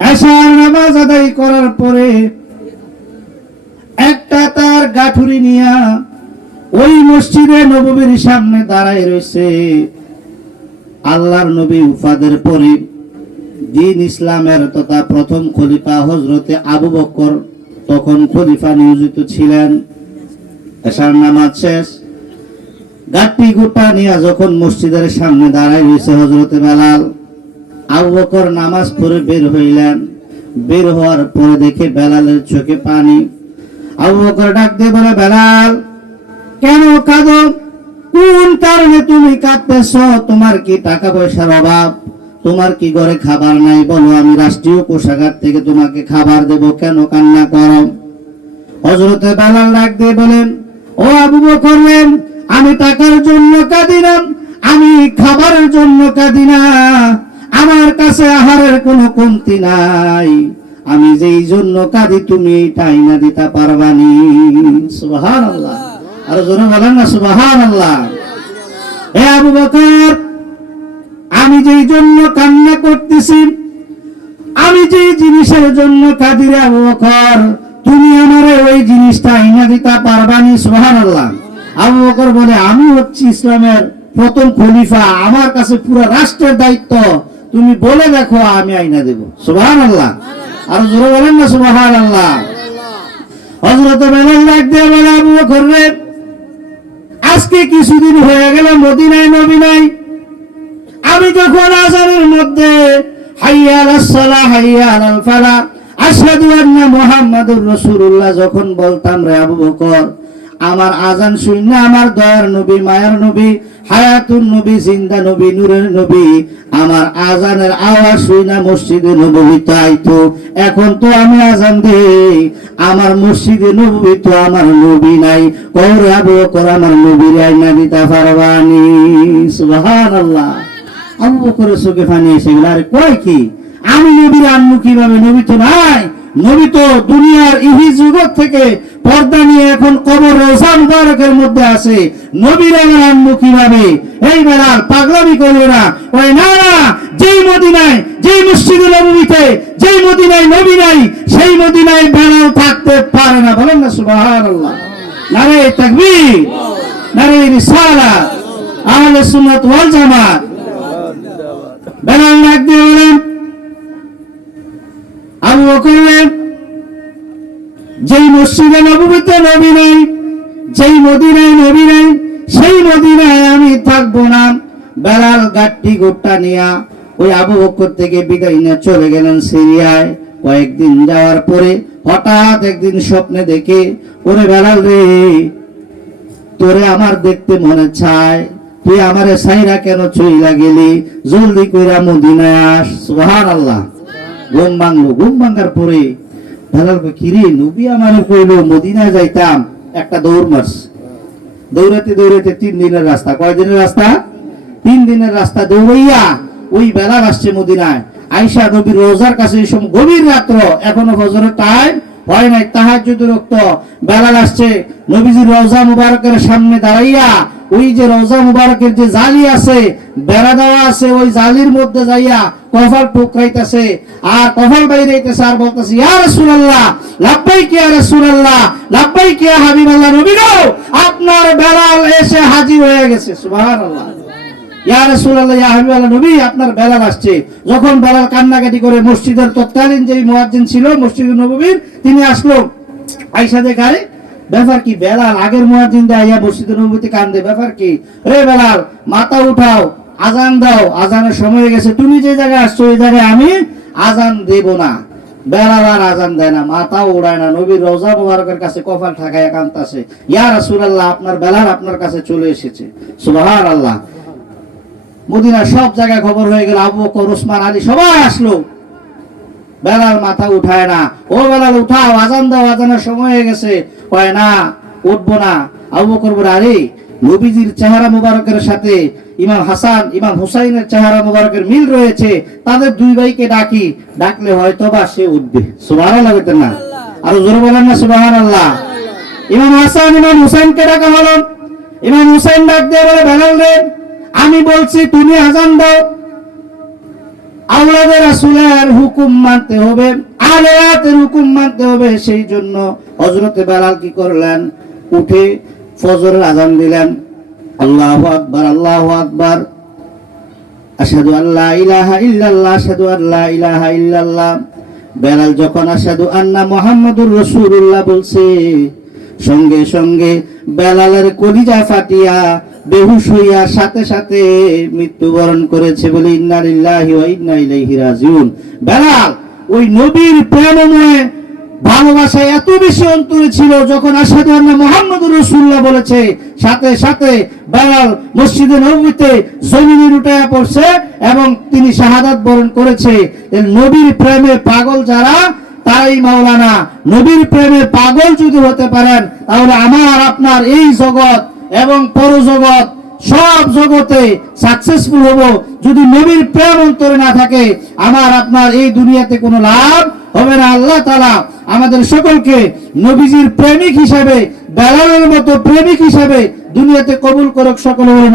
এশার নামাজ আদায় করার পরে একটা তার গাঠুরি নিয়া ওই মসজিদে নববীর সামনে দাঁড়ায় রয়েছে। আল্লাহর নবী উফাদের পরে দিন ইসলামের তথা প্রথম খলিফা হযরতে আবু বকর তখন খলিফা নিয়োজিত ছিলেন। এশার নামাজ শেষ, গাঠি গোটা নিয়ে যখন মসজিদের সামনে দাঁড়ায় রয়েছে হযরতে বেলাল, আবু বকর নামাজ পড়ে বের হইলেন। বের হওয়ার পরে দেখে বেলালের চোখে পানি। আবু বকর ডাক দিয়ে বলে, বেলাল কেন কাঁদো? কোন কারণে তুমি কাঁদতেছ? তোমার কি টাকা পয়সার অভাব? তোমার কি ঘরে খাবার নাই? বলো, আমি রাষ্ট্রীয় কোষাগার থেকে তোমাকে খাবার দেব, কেন কান্না করো? হযরতে বেলাল ডাক দিয়ে বলেন, ও আবু বকর, আমি টাকার জন্য কাঁদি না, আমি খাবারের জন্য কাঁদি না, আমার কাছে আহারের কোনো কমতি নাই, আমি যেই জন্য কাঁদি তুমি এটাই না দিতে পারবানি। সুবহানাল্লাহ, আর জোরে বলেন না সুবহানাল্লাহ। হে আবু বকর, আমি যেই জন্য কান্না করতেছি, আমি যেই জিনিসের জন্য কাঁদি রে আবু বকর, তুমি আমারে ওই জিনিসটা আইনা দিতে পারবানি? সুবহানাল্লাহ। আবু বকর বলে, আমি হচ্ছি ইসলামের প্রথম খলিফা, আমার কাছে পুরো রাষ্ট্রের দায়িত্ব, তুমি বলে দেখো, আমি আইনা দেব। সুবহানাল্লাহ, আর জোরে বলেন না সুবহানাল্লাহ। হযরত বেলাল ডাক দিয়ে বলে, আবু বকর রে, আজকে কিছুদিন হয়ে গেল মদিনায় নবী নাই। আমি যখন আযানের মধ্যে হাইয়া আলাস সালাহ হাইয়া আলাল ফালাহ আশহাদু আন্না মুহাম্মাদুর রাসূলুল্লাহ যখন বলতাম রে আবু বকর, আমার আযান শুনে আমার দয়ার নবী, মায়ার নবী, হায়াতুন নবী, জিন্দা নবী, নূরের নবী আমার আযানের আওয়াজ শুনে মসজিদে নববীতে আইতো। এখন তো আমি আযান দেই, আমার মসজিদে নববী তো আমার নবী নাই, কওরে আবু বকর আমার নবীর আইনা দিতে পারবানি? সুবহানাল্লাহ। আবু বকরের চোখে পানি এসে গেল। আরে কয় কি, আমি নবীর আনমু কিভাবে? নবী তো নাই, নবী তো দুনিয়ার ইহি জগৎ থেকে পর্দা নিয়ে এখন কবর রওজা মুবারকের মধ্যে আছে, নবীর আমার আনমু কিভাবে? এই বেলাল পাগলামি করলো না, ওই না না, যেই মদিনায়, যেই মসজিদে নববীতে, যেই মদিনায় নবী নাই, সেই মদিনায় বেলাল থাকতে পারে না। বলেন না সুবহানাল্লাহ। নারে তাকবীর, নারে রিসালাত, আহলে সুন্নাত ওয়াল জামাত। বেলাল ডাক দিয়ে বলেন, আবু বকর, যেই মসজিদে নববীতে নবী নাই, যেই মদিনায় নবী নাই, সেই মদিনায় আমি থাকবো না। বেলাল গাঠি গোটা নিয়া ওই আবু বকর থেকে বিদায় নিয়ে চলে গেলেন সিরিয়ায়। কয়েকদিন যাওয়ার পরে হঠাৎ একদিন স্বপ্নে দেখে, ওরে বেলাল রে, তোরে আমার দেখতে মনে চায়, তুই আমারে সাইরা কেন চইলা গেলি? জলদি কইরা মদিনায় আস। সুবহানাল্লাহ। ঘুম ভাঙলো। ঘুম ভাঙার পরে বেলাল কই, কিরে, নবী আমারে কইলো মদিনায় যাইতাম, একটা দৌড় মারস। দৌড়াতে দৌড়াতে 3 দিনের রাস্তা। কয় দিনের রাস্তা? 3 দিনের রাস্তা দৌড়াইয়া ওই বেলাল আসছে মদিনায়। আয়েশা নবীর রওজার কাছে, এই সময় গভীর রাত্র, এখনো ফজরের টাইম হয় নাই, তাহাজ্জুদের ওয়াক্ত। বেলাল আসছে নবীজির রওজা মুবারকের সামনে দাঁড়াইয়া, ওই যে রওজা মুবারকের যে জালি আছে, বেড়া দেওয়া আছে, ওই জালির মধ্যে যাইয়া কফল টুকরাইতেছে, আর কফল বাইরাইতেছে, আর বলতেছে, ইয়া রাসূলুল্লাহ, লাব্বাইক ইয়া রাসূলুল্লাহ, লাব্বাইক ইয়া হাবিবাল্লাহ, নবী গো, আপনার বেলাল এসে হাজির হয়ে গেছে। সুবহানাল্লাহ। ইয়া রাসূলুল্লাহ, ইয়া হাবিবাল্লাহ, নবী আপনার বেলাল আসছে। যখন বেলাল কান্নাকাটি করে, মসজিদের তৎকালীন যে মুয়াজ্জিন ছিল মসজিদে নববীর, তিনি আসলো। আয়েশা দেখারে, ব্যাপার কি? বেলাল আগের মুয়াজ্জিন দে আইয়া মসজিদে নববীতে কান্দে, ব্যাপার কি? রে বেলাল, মাথা উঠাও, আজান দাও, আজানের সময় হয়ে গেছে, তুমি যে জায়গায় আসছো ওই জায়গায় আমি আজান দেব না। বেলাল আর আজান দেয় না, মাথা উড়ায় না, নবীর রওজা মুবারকের কাছে কপাল ঠাকাইয়া কাঁদতাছে, ইয়া রাসূলুল্লাহ, আপনার বেলাল আপনার কাছে চলে এসেছে। সুবহানাল্লাহ। মদিনার সব জায়গায় খবর হয়ে গেল, আবু বকর, ওসমান, আলী সবাই আসলো। বেলাল মাথা উঠায় না। ও বেলাল উঠাও, আজান দাও, আজানের সময় হয়ে গেছে। কয় না, উঠবো না। আবু বকর বলে, আরে নবীজির চেহারা মুবারকের সাথে ইমাম হাসান, ইমাম হুসাইনের চেহারা মুবারকের মিল রয়েছে, তাদের 2 ভাইকে ডাকি, ডাকলে হয়তো বা সে উঠবে। সুবহানাল্লাহ বলতেন না? আর জোরে বলেন না সুবহানাল্লাহ। ইমাম হাসান, ইমাম হুসাইনকে ডাকা হলো। ইমাম হুসাইন ডাক দিয়ে বলে, বেলাল রে, আমি বলছি তুমি আজান দাও, আওলাদে রাসূলের হুকুম মানতে হবে, আলেয়াতের হুকুম মানতে হবে। সেই জন্য হযরতে বেলাল কি করলেন? উঠে ফজরের আযান দিলেন, আল্লাহু আকবার, আল্লাহু আকবার, আশহাদু আল্লা ইলাহা ইল্লাল্লাহ, আশহাদু আল্লা ইলাহা ইল্লাল্লাহ। বেলাল যখন আশহাদু আন্না মুহাম্মাদুর রাসূলুল্লাহ বলছে, সঙ্গে সঙ্গে বেলালের কলিজা ফাটিয়া বেহুশ হইয়া সাথে সাথে মৃত্যুবরণ করেছে। বলে ইন্না লিল্লাহি ওয়া ইন্না ইলাইহি রাজিউন। বেলাল ওই নবীর প্রেমময় ভালোবাসা এত বেশি অন্তরে ছিল, যখন আশহাদু আন্না মুহাম্মাদুর রাসূলুল্লাহ বলেছে, সাথে সাথে বেলাল মসজিদে নববীতে জমিনে উঠায়া পড়ছে এবং তিনি শাহাদাত বরণ করেছে। নবীর প্রেমে পাগল যারা, তারাই মাওলানা। নবীর প্রেমে পাগল যদি হতে পারেন, তাহলে আমার আপনার এই জগৎ এবং পরজগৎ সব জগতে সাকসেসফুল হব। যদি নবীর প্রেম অন্তরে না থাকে, আমার আপনার এই দুনিয়াতে কোনো লাভ হবে না। আল্লাহ তাআলা আমাদের সকলকে নবীজির প্রেমিক হিসেবে, বেলালের মতো প্রেমিক হিসেবে দুনিয়াতে কবুল করুক। সকলে বলেন